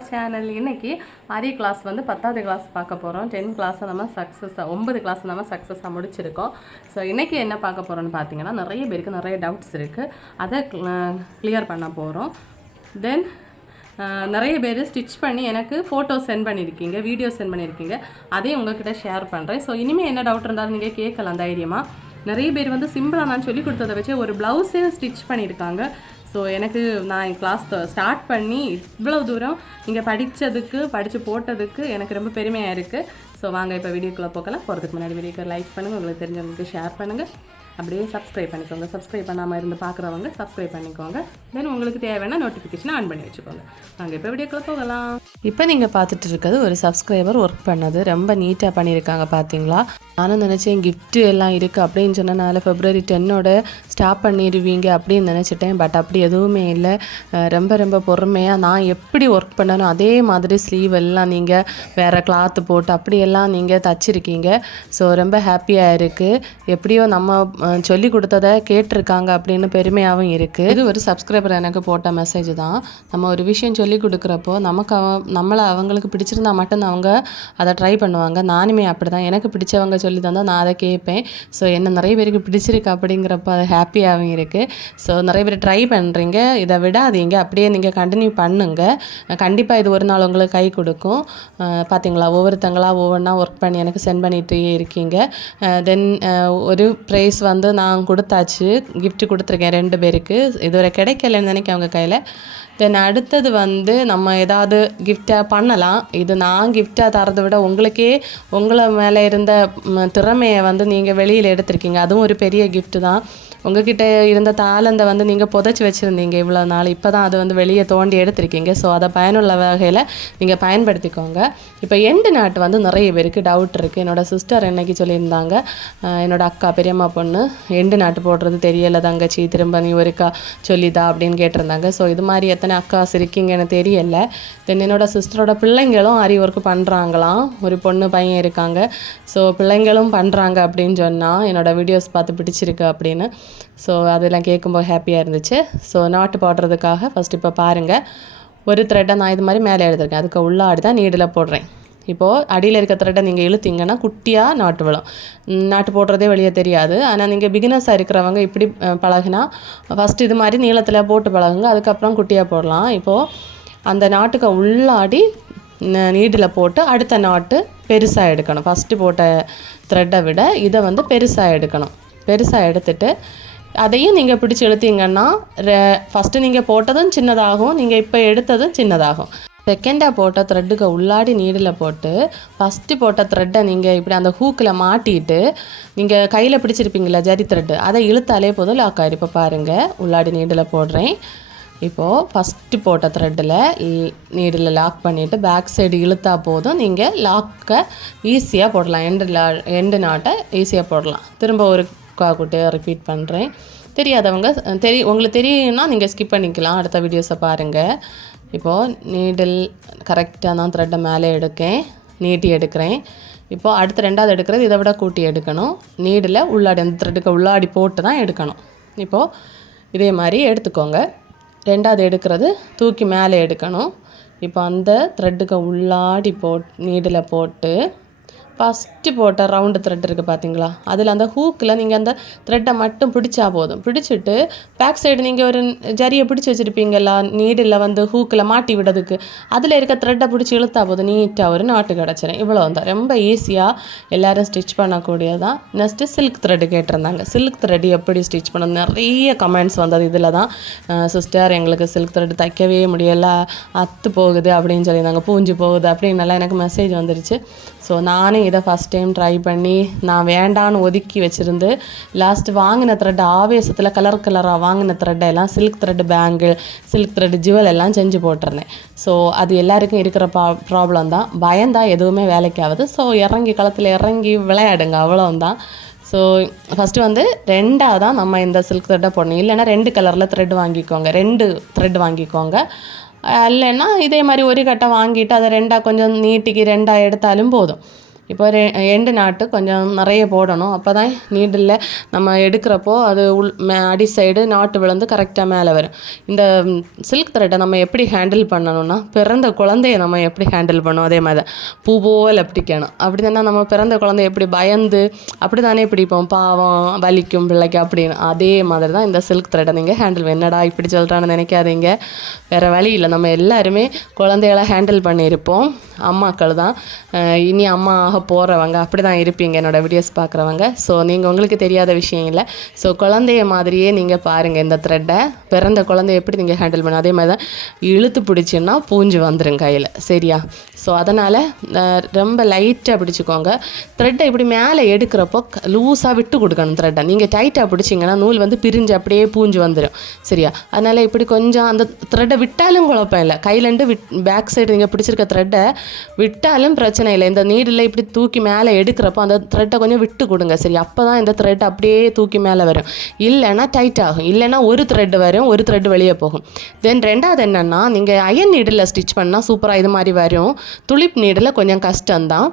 Our channel இன்னைக்கு அரிய class வந்து பத்தாவது கிளாஸ் பார்க்க போகிறோம் டென் கிளாஸை நம்ம சக்ஸஸாக ஒன்பது கிளாஸ் நம்ம சக்ஸஸாக முடிச்சிருக்கோம். ஸோ இன்றைக்கி என்ன பார்க்க போகிறோம்னு பார்த்தீங்கன்னா நிறைய பேருக்கு நிறைய டவுட்ஸ் இருக்குது அதை கிளியர் பண்ண போகிறோம் தென் நிறைய பேர் ஸ்டிச் பண்ணி எனக்கு ஃபோட்டோ சென்ட் பண்ணியிருக்கீங்க வீடியோ சென்ட் பண்ணியிருக்கீங்க. அதையும் உங்கள்கிட்ட ஷேர் பண்ணுறேன் ஸோ இனிமேல் என்ன டவுட் இருந்தாலும் நீங்கள் கேட்கலாம் தைரியமாக நிறைய பேர் வந்து சிம்பிளாக நான் சொல்லி கொடுத்ததை வச்சு ஒரு ப்ளவுஸே ஸ்டிச் பண்ணியிருக்காங்க. ஸோ எனக்கு நான் கிளாஸ் ஸ்டார்ட் பண்ணி இவ்வளோ தூரம் இங்கே படித்ததுக்கு படித்து போட்டதுக்கு எனக்கு ரொம்ப பெருமையாக இருக்குது ஸோ வாங்க இப்போ வீடியோக்குள்ளே போக்கலாம் போகிறதுக்கு முன்னாடி வீடியோக்கு லைக் பண்ணுங்கள் உங்களுக்கு தெரிஞ்சவங்களுக்கு ஷேர் பண்ணுங்கள் அப்படியே சப்ஸ்கிரைப் பண்ணிக்கோங்க. சப்ஸ்கிரைப் பண்ணாமல் இருந்து பார்க்குறவங்க சப்ஸ்கிரைப் பண்ணிக்கோங்க. தென் உங்களுக்கு தேவையான நோட்டிஃபிகேஷன் ஆன் பண்ணி வச்சுக்கோங்க. நாங்கள் இப்போ வீடியோக்குள்ளே போகலாம். இப்போ நீங்கள் பார்த்துட்டு இருக்கிறது ஒரு சப்ஸ்கிரைபர் ஒர்க் பண்ணது. ரொம்ப நீட்டாக பண்ணியிருக்காங்க பார்த்தீங்களா நானும் நினச்சேன் கிஃப்ட்டு எல்லாம் இருக்குது அப்படின்னு சொன்னனால ஃபெப்ரவரி டென்னோட ஸ்டாப் பண்ணிடுவீங்க அப்படின்னு நினச்சிட்டேன். பட் அப்படி எதுவுமே இல்லை. ரொம்ப ரொம்ப பொறுமையாக நான் எப்படி ஒர்க் பண்ணனோ அதே மாதிரி ஸ்லீவ் எல்லாம் நீங்கள் வேறு கிளாத்து போட்டு அப்படியெல்லாம் நீங்கள் தச்சிருக்கீங்க. ஸோ ரொம்ப ஹாப்பியாக இருக்குது எப்படியோ நம்ம சொல்லி கொடுத்ததை கேட்டிருக்காங்க அப்படின்னு பெருமையாகவும் இருக்குது இது ஒரு சப்ஸ்கிரைபர் எனக்கு போட்ட மெசேஜ் தான். நம்ம ஒரு விஷயம் சொல்லி கொடுக்குறப்போ நமக்கு அவ நம்மளை அவங்களுக்கு பிடிச்சிருந்தா மட்டும் அவங்க அதை ட்ரை பண்ணுவாங்க. நானுமே அப்படி தான் எனக்கு பிடிச்சவங்க சொல்லி தந்தால் நான் அதை கேட்பேன். ஸோ என்ன நிறைய பேருக்கு பிடிச்சிருக்கு அப்படிங்கிறப்ப அது ஹாப்பியாகவும் இருக்குது ஸோ நிறைய பேர் ட்ரை பண்ணுறீங்க இதை விடாதீங்க அப்படியே நீங்கள் கண்டினியூ பண்ணுங்க. கண்டிப்பாக இது ஒரு நாள் உங்களுக்கு கை கொடுக்கும். பார்த்தீங்களா ஒவ்வொருத்தங்களா ஒவ்வொன்றா ஒர்க் பண்ணி எனக்கு சென்ட் பண்ணிகிட்டே இருக்கீங்க. தென் ஒரு ப்ரைஸ் வந்து நான் கொடுத்தாச்சு. கிஃப்ட் கொடுத்துருக்கேன் ரெண்டு பேருக்கு. இதுவரை கிடைக்கலன்னு நினைக்க அவங்க கையில். தென் அடுத்தது வந்து நம்ம ஏதாவது கிஃப்டாக பண்ணலாம். இது நான் கிஃப்டாக தரதை விட உங்களுக்கே உங்களை மேலே இருந்த திறமையை வந்து நீங்கள் வெளியில் எடுத்திருக்கீங்க. அதுவும் ஒரு பெரிய கிஃப்ட்டு தான். உங்ககிட்ட இருந்த தாளந்தை வந்து நீங்கள் புதைச்சி வச்சுருந்தீங்க இவ்வளோ நாள். இப்போ தான் அது வந்து வெளியே தோண்டி எடுத்திருக்கீங்க. ஸோ அதை பயனுள்ள வகையில் நீங்கள் பயன்படுத்திக்கோங்க. இப்போ எண்டு நாட்டு வந்து நிறைய பேருக்கு டவுட் இருக்குது என்னோடய சிஸ்டர் என்னைக்கு சொல்லியிருந்தாங்க என்னோடய அக்கா பெரியம்மா பொண்ணு எண்டு நாட்டு போடுறது தெரியலை தங்கச்சி திரும்ப நீ ஒருக்கா சொல்லிதா? அப்படின்னு கேட்டிருந்தாங்க. ஸோ இது மாதிரி எத்தனை அக்காஸ் இருக்கீங்கன்னு தெரியல. தென் என்னோடய சிஸ்டரோட பிள்ளைங்களும் அரி ஒர்க் பண்ணுறாங்களாம் ஒரு பொண்ணு பையன் இருக்காங்க. ஸோ பிள்ளைங்களும் பண்ணுறாங்க அப்படின்னு சொன்னால் என்னோடய வீடியோஸ் பார்த்து பிடிச்சிருக்கு அப்படின்னு. ஸோ அதெல்லாம் கேட்கும்போது ஹாப்பியாக இருந்துச்சு. ஸோ நாட்டு போடுறதுக்காக ஃபஸ்ட் இப்போ பாருங்கள் ஒரு த்ரெட்டை நான் இது மாதிரி மேலே எழுதிருக்கேன் அதுக்கு உள்ளாடி தான் நீடில் போடுறேன். இப்போது அடியில் இருக்க த்ரெட்டை நீங்கள் இழுத்தீங்கன்னா குட்டியாக நாட்டு விழும். நாட்டு போடுறதே வெளியே தெரியாது. ஆனால் நீங்கள் பிகினர்ஸாக இருக்கிறவங்க இப்படி பழகுனா ஃபஸ்ட்டு இது மாதிரி நீளத்தில் போட்டு பழகுங்க. அதுக்கப்புறம் குட்டியாக போடலாம். இப்போது அந்த நாட்டுக்கு உள்ளாடி நீடில் போட்டு அடுத்த நாட்டு பெருசாக எடுக்கணும். ஃபஸ்ட்டு போட்ட த்ரெட்டை விட இதை வந்து பெருசாக எடுக்கணும். பெருசாக எடுத்துட்டு அதையும் நீங்கள் பிடிச்சி இழுத்தீங்கன்னா ஃபஸ்ட்டு நீங்கள் போட்டதும் சின்னதாகும் நீங்கள் இப்போ எடுத்ததும் சின்னதாகும். செகண்டாக போட்ட த்ரெட்டுக்கு உள்ளாடி நீடில் போட்டு ஃபஸ்ட்டு போட்ட த்ரெட்டை நீங்கள் இப்படி அந்த ஹூக்கில் மாட்டிட்டு நீங்கள் கையில் பிடிச்சிருப்பீங்களா ஜரி த்ரெட்டு அதை இழுத்தாலே போதும் லாக் ஆகிரு இப்போ பாருங்கள் உள்ளாடி நீடில் போடுறேன். இப்போது ஃபஸ்ட்டு போட்ட த்ரெட்டில் நீடில் லாக் பண்ணிவிட்டு பேக் சைடு இழுத்தா போதும் நீங்கள் லாக்கை ஈஸியாக போடலாம். எண்டு லா எண்டு நாட்டை ஈஸியாக போடலாம். திரும்ப ஒரு காக்குட்டு ரிப்பீட் பண்ணுறேன் தெரியாதவங்க தெரி உங்களுக்கு தெரியும்னா நீங்கள் ஸ்கிப் பண்ணிக்கலாம். அடுத்த வீடியோஸை பாருங்கள் இப்போது நீடில் கரெக்டாக தான் த்ரெட்டை மேலே எடுக்கேன். நீட்டி எடுக்கிறேன். இப்போது அடுத்து ரெண்டாவது எடுக்கிறது இதை விட கூட்டி எடுக்கணும். நீடில் உள்ளாடி அந்த த்ரெட்டுக்கு உள்ளாடி போட்டு தான் எடுக்கணும். இப்போது இதே மாதிரி எடுத்துக்கோங்க. ரெண்டாவது எடுக்கிறது தூக்கி மேலே எடுக்கணும். இப்போ அந்த த்ரெட்டுக்கு உள்ளாடி போட் நீடில் போட்டு ஃபஸ்ட்டு போட்ட ரவுண்டு த்ரெட் இருக்குது பார்த்தீங்களா அதில் அந்த ஹூக்கில் நீங்கள் அந்த த்ரெட்டை மட்டும் பிடிச்சா போதும். பிடிச்சிட்டு பேக் சைடு நீங்கள் ஒரு ஜரியை பிடிச்சி வச்சுருப்பீங்களா நீடில் வந்து ஹூக்கில் மாட்டி விடுறதுக்கு. அதில் இருக்க த்ரெட்டை பிடிச்சி இழுத்தா போதும். நீட்டாக ஒரு நாட்டு கிடச்சிரும். இவ்வளோ தான் ரொம்ப ஈஸியாக எல்லோரும் ஸ்டிச் பண்ணக்கூடியதான் நெக்ஸ்ட்டு சில்க் த்ரெட்டு கேட்டிருந்தாங்க. சில்க் த்ரெட் எப்படி ஸ்டிச் பண்ண நிறைய கமெண்ட்ஸ் வந்தது இதில் தான் சிஸ்டர் எங்களுக்கு சில்க் த்ரெட் தைக்கவே முடியல. அத்து போகுது அப்படின்னு சொல்லியிருந்தாங்க. பூஞ்சு போகுது அப்படின்னால எனக்கு மெசேஜ் வந்துருச்சு. ஸோ நானே இதை ஃபஸ்ட் டைம் ட்ரை பண்ணி நான் வேண்டான்னு ஒதுக்கி வச்சுருந்து லாஸ்ட் வாங்கின த்ரெட் ஆவேசத்தில் கலர் கலராக வாங்கின த்ரெட் எல்லாம் silk thread bangle silk thread jewel எல்லாம் செஞ்சு போட்டிருந்தேன். ஸோ அது எல்லாருக்கும் இருக்கிற ப்ரா ப்ராப்ளம் தான். பயந்தான் எதுவுமே வேலைக்கு ஆகுது ஸோ இறங்கி களத்தில் இறங்கி விளையாடுங்க அவ்வளோந்தான் ஸோ ஃபஸ்ட்டு வந்து ரெண்டாக தான் நம்ம இந்த சில்க் த்ரெட்டை போடணும். இல்லைன்னா ரெண்டு கலரில் த்ரெட் வாங்கிக்கோங்க. ரெண்டு த்ரெட் வாங்கிக்கோங்க. இல்லைன்னா இதே மாதிரி ஒரு கட்டை வாங்கிட்டு அதை ரெண்டாக கொஞ்சம் நீட்டிக்கு ரெண்டாக எடுத்தாலும் போதும். இப்போ ரெ எண்டு நாட்டு கொஞ்சம் நிறைய போடணும். அப்போ தான் நீடில் நம்ம எடுக்கிறப்போ அது உள் மே அடி சைடு நாட்டு விழுந்து கரெக்டாக மேலே வரும். இந்த சில்க் த்ரெட்டை நம்ம எப்படி ஹேண்டில் பண்ணணும்னா பிறந்த குழந்தைய நம்ம எப்படி ஹேண்டில் பண்ணோம் அதே மாதிரி தான். பூ போல் பிடிக்கணும் அப்படி தானே நம்ம பிறந்த குழந்தை எப்படி பயந்து அப்படி தானே பிடிப்போம் பாவம் வலிக்கும் பிள்ளைக்கு அப்படின்னு. அதே மாதிரி தான் இந்த சில்க் த்ரெட்டை நீங்கள் ஹேண்டில் என்னடா இப்படி சொல்கிறான்னு நினைக்காதீங்க. வேறு வழி இல்லை. நம்ம எல்லாருமே குழந்தைகளை ஹேண்டில் பண்ணியிருப்போம். அம்மாக்கள் தான். இனி அம்மா ஆக போகிறவங்க அப்படி தான் இருப்பீங்க என்னோடய வீடியோஸ் பார்க்குறவங்க. ஸோ நீங்கள் உங்களுக்கு தெரியாத விஷயம் இல்லை. ஸோ குழந்தைய மாதிரியே நீங்கள் பாருங்கள் இந்த த்ரெட்டை பிறந்த குழந்தைய எப்படி நீங்கள் ஹேண்டில் பண்ண அதே மாதிரி தான் இழுத்து பிடிச்சின்னா பூஞ்சு வந்துடும் கையில். சரியா? ஸோ அதனால் ரொம்ப லைட்டாக பிடிச்சிக்கோங்க. த்ரெட்டை இப்படி மேலே எடுக்கிறப்போ லூஸாக விட்டு கொடுக்கணும் த்ரெட்டை நீங்கள் டைட்டாக பிடிச்சிங்கன்னா நூல் வந்து பிரிஞ்சு அப்படியே பூஞ்சு வந்துடும் சரியா? அதனால் இப்படி கொஞ்சம் அந்த த்ரெட்டை விட்டாலும் குழப்பம் இல்லை. கையிலேருந்து விட் பேக் சைடு நீங்கள் பிடிச்சிருக்க த்ரெட்டை விட்டாலும் பிரச்சனை இல்லை. இந்த நீடில் இப்படி தூக்கி மேலே எடுக்கிறப்போ அந்த த்ரெட்டை கொஞ்சம் விட்டு கொடுங்க சரி? அப்போ தான் இந்த த்ரெட் அப்படியே தூக்கி மேலே வரும். இல்லைன்னா டைட் ஆகும். இல்லைன்னா ஒரு த்ரெட் வரும் ஒரு த்ரெட் வெளியே போகும். தென் ரெண்டாவது என்னென்னா நீங்கள் அயன் நீடில் ஸ்டிச் பண்ணால் சூப்பராக இது மாதிரி வரும். துளிப் நீடில் கொஞ்சம் கஷ்டம்தான்.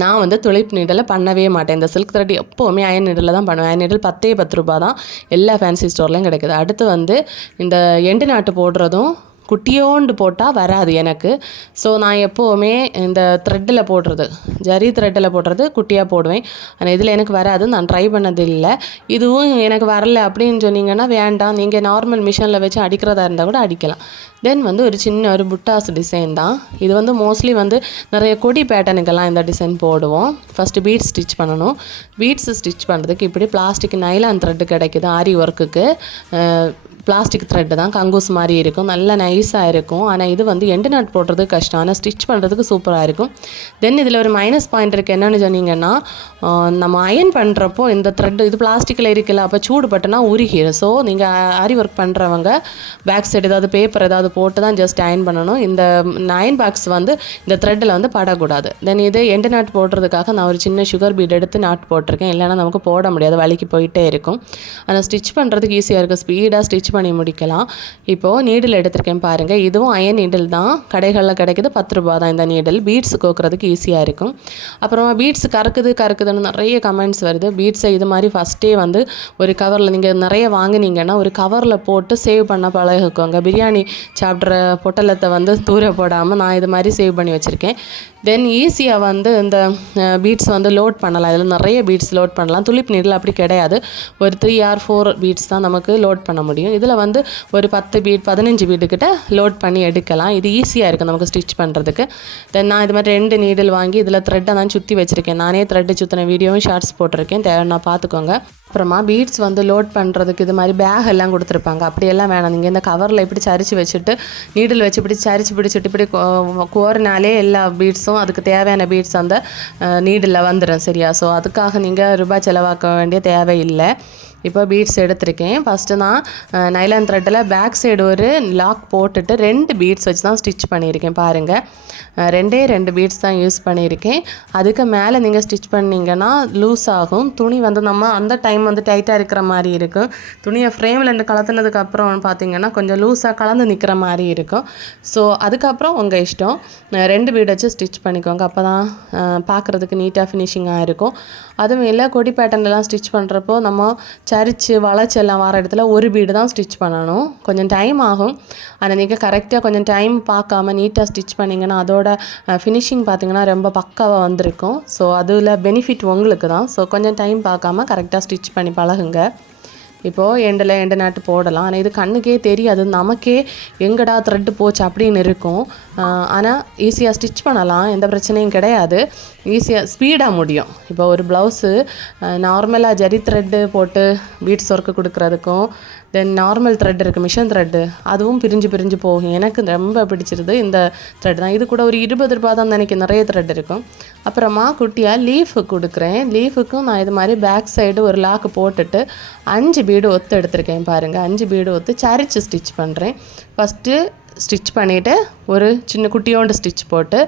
நான் வந்து துளிப் நீடலை பண்ணவே மாட்டேன். இந்த சில்க் த்ரெட் எப்போவுமே அயன் நீடலில் தான் பண்ணுவேன். அயன் நீடல் பத்தே பத்து ரூபா தான். எல்லா ஃபேன்சி ஸ்டோர்லேயும் கிடைக்குது. அடுத்து வந்து இந்த எண்டு நாட்டு போடுறதும் குட்டியோண்டு போட்டால் வராது எனக்கு. ஸோ நான் எப்போவுமே இந்த த்ரெட்டில் போடுறது ஜரி த்ரெட்டில் போடுறது குட்டியாக போடுவேன். ஆனால் இதில் எனக்கு வராது நான் ட்ரை பண்ணது இல்லை இதுவும் எனக்கு வரல அப்படின்னு சொன்னீங்கன்னா வேண்டாம். நீங்கள் நார்மல் மிஷினில் வச்சு அடிக்கிறதா இருந்தால் கூட அடிக்கலாம். தென் வந்து ஒரு சின்ன ஒரு புட்டாஸ் டிசைன் தான். இது வந்து மோஸ்ட்லி வந்து நிறைய கொடி பேட்டர்னுக்கெல்லாம் இந்த டிசைன் போடுவோம். ஃபஸ்ட்டு பீட்ஸ் ஸ்டிச் பண்ணணும். பீட்ஸ் ஸ்டிச் பண்ணுறதுக்கு இப்படி பிளாஸ்டிக் நைலான் த்ரெட்டு கிடைக்குது ஆரி ஒர்க்குக்கு பிளாஸ்டிக் த்ரெட்டு தான் கங்கூஸ் மாதிரி இருக்கும். நல்லா நைஸாக இருக்கும். ஆனால் இது வந்து எண்டு நாட் போடுறது கஷ்டம். ஆனால் ஸ்டிச் பண்ணுறதுக்கு சூப்பராக இருக்கும். தென் இதில் ஒரு மைனஸ் பாயிண்ட் இருக்குது என்னென்னு சொன்னீங்கன்னா நம்ம அயன் பண்ணுறப்போ இந்த த்ரெட் இது பிளாஸ்டிக்கில் இருக்குல்ல அப்போ சூடு பட்டுனா உருகிடும் ஸோ நீங்கள் ஆரி ஒர்க் பண்ணுறவங்க பேக் சைடு ஏதாவது பேப்பர் ஏதாவது போட்டு தான் ஜஸ்ட் அயன் பண்ணணும். இந்த அயன் பாக்ஸ் வந்து இந்த த்ரெட்டில் வந்து படக்கூடாது. தென் இது எண்டு நாட் போடுறதுக்காக நான் ஒரு சின்ன சுகர் பீட் எடுத்து நாட் போட்டிருக்கேன். இல்லைன்னா நமக்கு போட முடியாது வலிக்கு போயிட்டே இருக்கும். ஆனால் ஸ்டிச் பண்ணுறதுக்கு ஈஸியாக இருக்கும் ஸ்பீடாக ஸ்டிச் பண்ணி முடிக்கலாம். இப்போது நீடில் எடுத்திருக்கேன் பாருங்கள் இதுவும் அயன் நீடில் தான். கடைகளில் கிடைக்கிது பத்து ரூபா தான் இந்த நீடில் பீட்ஸ் கோக்குறதுக்கு ஈஸியாக இருக்கும். அப்புறமா பீட்ஸ் கறக்குது வந்து நிறைய கமெண்ட்ஸ் வருது. பீட்ஸை இது மாதிரி ஃபஸ்ட்டே வந்து ஒரு கவரில் நீங்கள் நிறைய வாங்குனீங்கன்னா ஒரு கவரில் போட்டு சேவ் பண்ண பழகிக்கோங்க. பிரியாணி சாப்பிட்ற பொட்டலத்தை வந்து தூர போடாமல் நான் இது மாதிரி சேவ் பண்ணி வச்சுருக்கேன். தென் ஈஸியாக வந்து இந்த பீட்ஸ் வந்து லோட் பண்ணலாம். இதில் நிறைய பீட்ஸ் லோட் பண்ணலாம். துளிப் நீரில் அப்படி கிடையாது. ஒரு த்ரீ ஆர் ஃபோர் பீட்ஸ் தான் நமக்கு லோட் பண்ண முடியும். இதில் வந்து ஒரு பத்து பீட் பதினஞ்சு பீட்டுக்கிட்ட லோட் பண்ணி எடுக்கலாம். இது ஈஸியாக இருக்குது நமக்கு ஸ்டிச் பண்ணுறதுக்கு தென் நான் இது மாதிரி ரெண்டு நீடில் வாங்கி இதில் த்ரெட்டை தான் சுற்றி வச்சுருக்கேன். நானே த்ரெட்டு சுற்றின வீடியோவும் ஷார்ட்ஸ் போட்டிருக்கேன். தேவைன்னா பார்த்துக்கோங்க. அப்புறமா பீட்ஸ் வந்து லோட் பண்ணுறதுக்கு இது மாதிரி பேக் எல்லாம் கொடுத்துருப்பாங்க. அப்படியெல்லாம் வேணாம். நீங்கள் இந்த கவரில் இப்படி சரிச்சு வச்சுட்டு நீடில் வச்சு இப்படி சரிச்சு பிடிச்சிட்டு இப்படி கோ- கோரினாலே எல்லா பீட்ஸும் அதுக்கு தேவையான பீட்ஸ் அந்த நீடில் வந்துடும் சரியா? ஸோ அதுக்காக நீங்கள் ரூபாய் செலவாக்க வேண்டிய தேவையில்லை. இப்போ பீட்ஸ் எடுத்திருக்கேன். ஃபஸ்ட்டு நான் நைலான் த்ரெட்டில் பேக் சைடு ஒரு லாக் போட்டுட்டு ரெண்டு பீட்ஸ் வச்சு தான் ஸ்டிச் பண்ணியிருக்கேன் பாருங்கள் ரெண்டே ரெண்டு பீட்ஸ் தான் யூஸ் பண்ணியிருக்கேன். அதுக்கு மேலே நீங்கள் ஸ்டிச் பண்ணிங்கன்னா லூஸ் ஆகும். துணி வந்து நம்ம அந்த டைம் வந்து டைட்டாக இருக்கிற மாதிரி இருக்கும். துணியை ஃப்ரேமில் இருந்து கலத்துனதுக்கப்புறம் பார்த்திங்கன்னா பார்த்தீங்கன்னா கொஞ்சம் லூஸாக கலந்து நிற்கிற மாதிரி இருக்கும். ஸோ அதுக்கப்புறம் உங்கள் இஷ்டம். ரெண்டு பீட் வச்சு ஸ்டிச் பண்ணிக்கோங்க. அப்போ தான் பார்க்குறதுக்கு நீட்டாக ஃபினிஷிங்காக இருக்கும். அதுவும் இல்லை கொடி பேட்டர்ன்லாம் ஸ்டிச் பண்ணுறப்போ நம்ம சரிச்சு வளைச்சு எல்லாம் வர இடத்துல ஒரு பீடு தான் ஸ்டிச் பண்ணணும். கொஞ்சம் டைம் ஆகும். ஆனால் நீங்கள் கரெக்டாக கொஞ்சம் டைம் பார்க்காம நீட்டாக ஸ்டிச் பண்ணிங்கன்னா அதோட ஃபினிஷிங் பார்த்தீங்கன்னா ரொம்ப பக்காவாக வந்திருக்கும். ஸோ அதில் பெனிஃபிட் உங்களுக்கு தான். ஸோ கொஞ்சம் டைம் பார்க்காம கரெக்டாக ஸ்டிச் பண்ணி பழகுங்க. இப்போது எண்டில் எண்டு நாட்டு போடலாம். ஆனால் இது கண்ணுக்கே தெரியாது. நமக்கே எங்கடா த்ரெட்டு போச்சு அப்படின்னு இருக்கும். ஆனால் ஈஸியாக ஸ்டிச் பண்ணலாம். எந்த பிரச்சனையும் கிடையாது. ஈஸியாக ஸ்பீடாக முடியும். இப்போ ஒரு ப்ளவுஸு நார்மலாக ஜரி த்ரெட்டு போட்டு பீட்ஸ் ஒர்க்கு கொடுக்குறதுக்கும் தென் நார்மல் த்ரெட் இருக்குது மிஷின் த்ரெட்டு அதுவும் பிரிஞ்சு பிரிஞ்சு போகும். எனக்கு ரொம்ப பிடிச்சிருது இந்த த்ரெட் தான். இது கூட ஒரு இருபது ரூபா தான் நினைக்கிறேன். நிறைய த்ரெட் இருக்கும். அப்புறமா குட்டியாக லீஃபு கொடுக்குறேன். லீஃபுக்கும் நான் இது மாதிரி பேக் சைடு ஒரு லாக்கு போட்டுட்டு அஞ்சு பீடு ஒத்து எடுத்திருக்கேன் பாருங்கள் அஞ்சு பீடு ஒத்து சரிச்சு ஸ்டிச் பண்ணுறேன் ஃபஸ்ட்டு ஸ்டிச் பண்ணிவிட்டு ஒரு சின்ன குட்டியோண்டு ஸ்டிச் போட்டு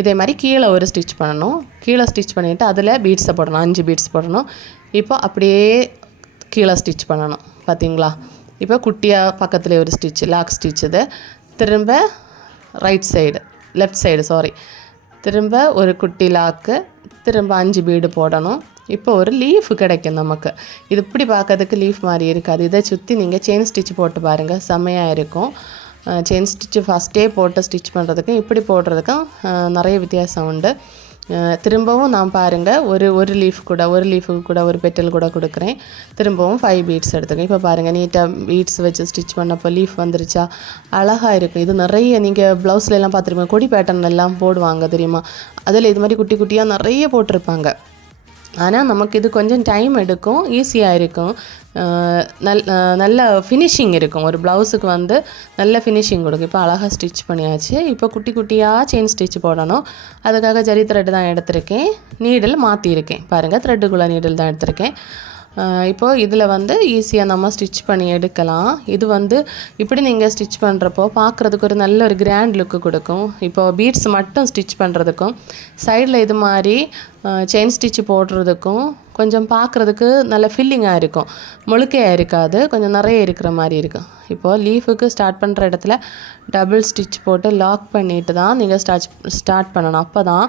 இதே மாதிரி கீழே ஒரு ஸ்டிச் பண்ணணும். கீழே ஸ்டிச் பண்ணிவிட்டு அதில் பீட்ஸை போடணும். அஞ்சு பீட்ஸ் போடணும். இப்போ அப்படியே கீழே ஸ்டிச் பண்ணணும். பார்த்தீங்களா இப்போ குட்டியாக பக்கத்துலேயே ஒரு ஸ்டிச் லாக் ஸ்டிச் இது. திரும்ப right side left side sorry திரும்ப ஒரு குட்டி லாக்கு திரும்ப அஞ்சு பீடு போடணும். இப்போ ஒரு லீஃப் கிடைக்கும் நமக்கு. இது இப்படி பார்க்கறதுக்கு லீஃப் மாதிரி இருக்காது. இதை சுற்றி நீங்கள் செயின் ஸ்டிச் போட்டு பாருங்கள் செம்மையாக இருக்கும். செயின் ஸ்டிச்சு ஃபஸ்ட்டே போட்டு ஸ்டிச் பண்ணுறதுக்கும் இப்படி போடுறதுக்கும் நிறைய வித்தியாசம் உண்டு. திரும்பவும் நான் பாருங்கள் ஒரு ஒரு லீஃப் கூட ஒரு லீஃபுக்கு கூட ஒரு பெட்டல் கூட கொடுக்குறேன். திரும்பவும் ஃபைவ் பீட்ஸ் எடுத்துக்கேன் இப்போ பாருங்கள் நீட்டாக பீட்ஸ் வச்சு ஸ்டிச் பண்ணப்போ லீஃப் வந்துருச்சா? அழகாக இருக்கும் இது நிறைய நீங்கள் ப்ளவுஸ்லெல்லாம் பார்த்துருப்பீங்க கொடி பேட்டர்ன் எல்லாம் போடுவாங்க தெரியுமா? அதில் இது மாதிரி குட்டி குட்டியாக நிறைய போட்டிருப்பாங்க. ஆனால் நமக்கு இது கொஞ்சம் டைம் எடுக்கும் ஈஸியாக இருக்கும். நல் நல்ல ஃபினிஷிங் இருக்கும். ஒரு ப்ளவுஸுக்கு வந்து நல்ல ஃபினிஷிங் கொடுக்கும். இப்போ அழகாக ஸ்டிச் பண்ணியாச்சு. இப்போ குட்டி குட்டியாக செயின் ஸ்டிச் போடணும். அதுக்காக ஜரி த்ரெட் தான் எடுத்திருக்கேன். நீடில் மாற்றியிருக்கேன் பாருங்கள் த்ரெட்டுக்குள்ளே நீடில் தான் எடுத்திருக்கேன். இப்போது இதில் வந்து ஈஸியாக நம்ம ஸ்டிச் பண்ணி எடுக்கலாம். இது வந்து இப்படி நீங்கள் ஸ்டிச் பண்ணுறப்போ பார்க்குறதுக்கு ஒரு நல்ல ஒரு கிராண்ட் லுக்கு கொடுக்கும். இப்போ பீட்ஸ் மட்டும் ஸ்டிச் பண்ணுறதுக்கும் சைடில் இது மாதிரி செயின் ஸ்டிச் போடுறதுக்கும் கொஞ்சம் பார்க்குறதுக்கு நல்ல ஃபில்லிங்காக இருக்கும். முழுக்கையாக இருக்காது. கொஞ்சம் நிறைய இருக்கிற மாதிரி இருக்கும். இப்போது லீஃபுக்கு ஸ்டார்ட் பண்ணுற இடத்துல டபுள் ஸ்டிச் போட்டு லாக் பண்ணிட்டு தான் நீங்கள் ஸ்டாச் ஸ்டார்ட் பண்ணணும். அப்போ தான்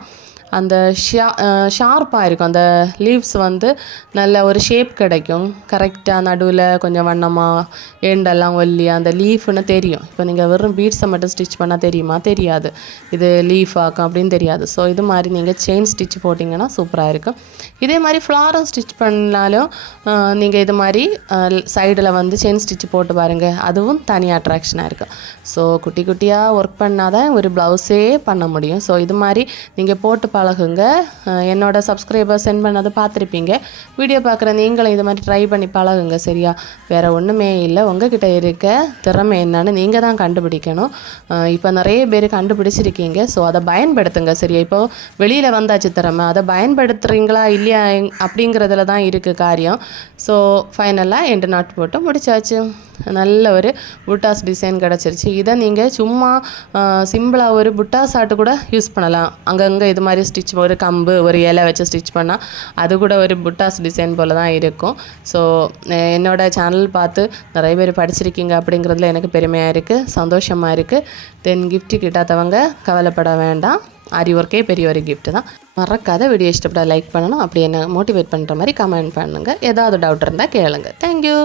அந்த ஷா ஷார்ப்பாக இருக்கும். அந்த லீவ்ஸ் வந்து நல்ல ஒரு ஷேப் கிடைக்கும். கரெக்டாக நடுவில் கொஞ்சம் வண்ணமாக எண்டெல்லாம் ஒல்லி அந்த லீஃப்னு தெரியும். இப்போ நீங்கள் வெறும் பீட்ஸை மட்டும் ஸ்டிச் பண்ணால் தெரியுமா? தெரியாது. இது லீஃப் ஆக்கும் அப்படின்னு தெரியாது. ஸோ இது மாதிரி நீங்கள் செயின் ஸ்டிச் போட்டிங்கன்னா சூப்பராக இருக்கும் இதே மாதிரி ஃப்ளாரம் ஸ்டிச் பண்ணாலும் நீங்கள் இது மாதிரி சைடில் வந்து செயின் ஸ்டிச் போட்டு பாருங்கள் அதுவும் தனி அட்ராக்ஷனாக இருக்கும் ஸோ குட்டி குட்டியாக ஒர்க் பண்ணால் தான் ஒரு ப்ளவுஸே பண்ண முடியும். ஸோ இது மாதிரி நீங்கள் போட்டு பழகுங்க. என்னோடய சப்ஸ்கிரைபர் சென்ட் பண்ணதை பார்த்துருப்பீங்க. வீடியோ பார்க்குற நீங்களும் இது மாதிரி ட்ரை பண்ணி பழகுங்க சரியா? வேறு ஒன்றுமே இல்லை. உங்ககிட்ட இருக்க திறமை என்னன்னு நீங்கள் தான் கண்டுபிடிக்கணும். இப்போ நிறைய பேர் கண்டுபிடிச்சிருக்கீங்க. ஸோ அதை பயன்படுத்துங்க சரியா? இப்போ வெளியில் வந்தாச்சு திறமை அதை பயன்படுத்துகிறீங்களா இல்லையா எங்- அப்படிங்கிறதுல தான் இருக்குது காரியம். ஸோ ஃபைனலாக எண்டு நாட் போட்டு முடிச்சாச்சு. நல்ல ஒரு புட்டாஸ் டிசைன் கிடச்சிருச்சு. இதை நீங்கள் சும்மா சிம்பிளாக ஒரு புட்டாஸ் ஆட்டு கூட யூஸ் பண்ணலாம். அங்கங்கே இது மாதிரி ஸ்டிச் ஒரு கம்பு ஒரு இலை வச்சு ஸ்டிச் பண்ணால் அது கூட ஒரு புட்டாஸ் டிசைன் போல் தான் இருக்கும். ஸோ என்னோட சேனல் பார்த்து நிறைய பேர் படிச்சிருக்கீங்க அப்படிங்கிறதுல எனக்கு பெருமையாக இருக்குது சந்தோஷமாக இருக்குது தென் கிஃப்ட் கிட்டாதவங்க கவலைப்பட வேண்டாம். ஆரி ஒர்க்கே பெரிய ஒரு கிஃப்ட் தான். மறக்காத வீடியோ இஷ்டப்பட லைக் பண்ணணும். அப்படி என்ன மோட்டிவேட் பண்ணுற மாதிரி கமெண்ட் பண்ணுங்கள் ஏதாவது டவுட் இருந்தால் கேளுங்க. தேங்க்யூ